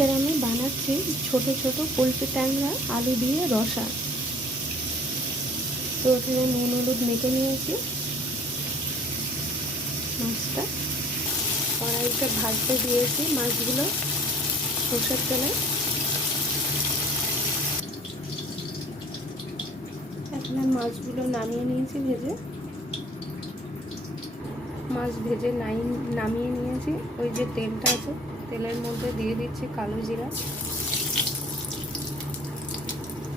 আজকের আমি বানাচ্ছি ছোট ছোট পোলট্রি ট্যাংরা আলু দিয়ে রসা। তো এখানে নুন হলুদ মেখে নিয়েছি। মাছটা কড়াইতে ভাজতে দিয়েছি মাছগুলো সরষের তেলে। এখানে মাছগুলো নামিয়ে নিয়েছি ভেজে। মাছ ভেজে নামিয়ে নিয়েছি। ওই যে তেলটা আছে তেলের মধ্যে দিয়ে দিচ্ছি কালো জিরা।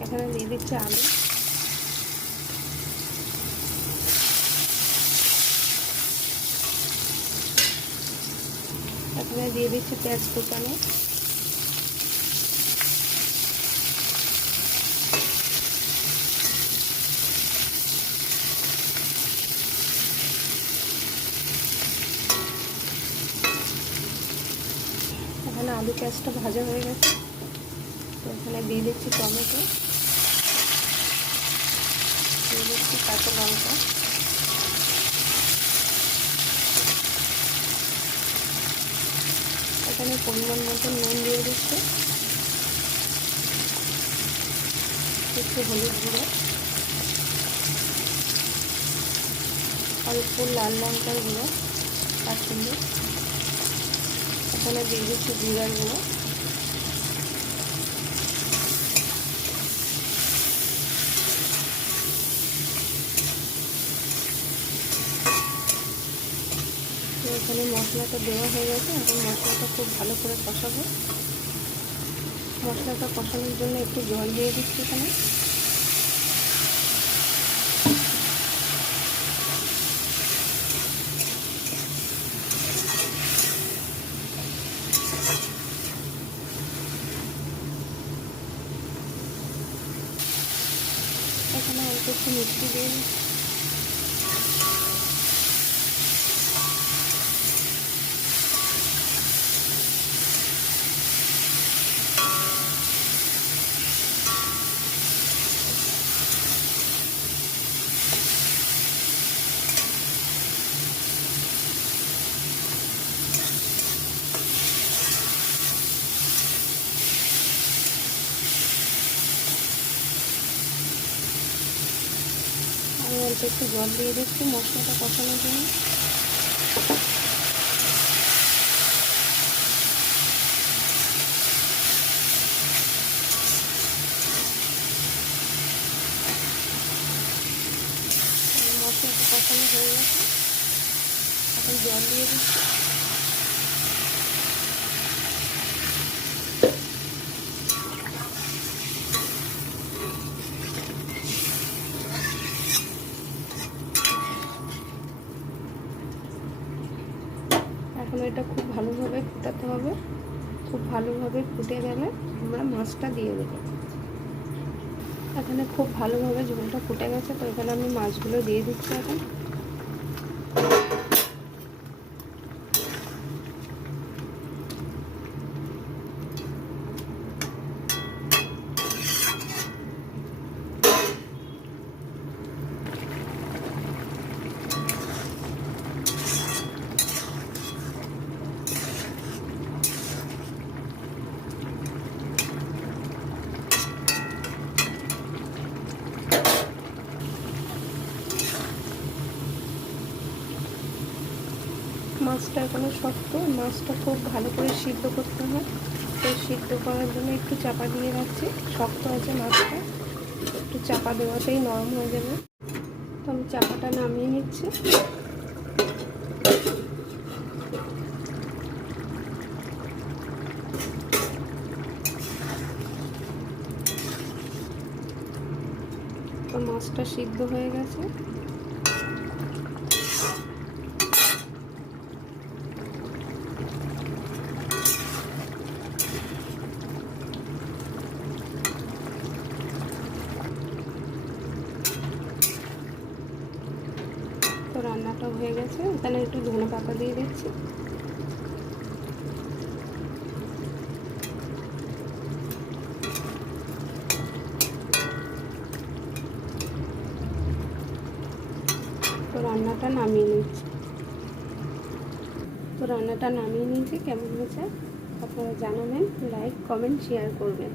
এখানে দিয়ে দিচ্ছি আলু। এখানে দিয়ে দিচ্ছি পেঁয়াজ কুচানো। এখানে আলু পেঁয়াজটা ভাজা হয়ে গেছে। তো এখানে দিয়ে দিচ্ছি টমেটো, দিয়ে দিচ্ছি কাঁচা লঙ্কা, এখানে পরিমাণ মতো নুন দিয়ে দিচ্ছি, একটু হলুদ গুঁড়ো, অল্প লাল লঙ্কার গুঁড়ো কাশ্মীরি, এখানে দিয়ে দিচ্ছি জিরার গুঁড়ো, এখানে মশলাটা দেওয়া হয়ে গেছে। এখন মশলাটা খুব ভালো করে কষাবো। মশলাটা কষানোর জন্য একটু জল দিয়ে দিচ্ছি এখানে। এখানে অল্প একটু মিষ্টি দিয়ে দিচ্ছি। আমি অল্প একটু জল দিয়ে দিচ্ছি মশলাটা কষানোর জন্য। মশলাটা কষানো হয়ে গেছে, এখন জল দিয়ে দিচ্ছি। এখন এটা খুব ভালোভাবে ফুটাতে হবে। খুব ভালোভাবে ফুটে গেলে আমরা মাছটা দিয়ে দেবো। এখানে খুব ভালোভাবে ঝোলটা ফুটে গেছে। তো এখানে আমি মাছগুলো দিয়ে দিচ্ছি এখন। মাছটা এখনো শক্ত, মাছটা খুব ভালো করে সিদ্ধ করতে হয়। তো সিদ্ধ করার জন্য একটু চাপা দিয়ে রাখছি। শক্ত আছে মাছটা, একটু চাপা দেওয়াতেই নরম হয়ে যাবে। তো আমি চাপাটা নামিয়ে নিচ্ছি। তো মাছটা সিদ্ধ হয়ে গেছে। তো রান্নাটা হয়ে গেছে। এখানে একটু ধনে পাতা দিয়ে দিচ্ছি। তো রান্নাটা নামিয়ে নিচ্ছি। কেমন হয়েছে আপনারা জানাবেন, লাইক কমেন্ট শেয়ার করবেন।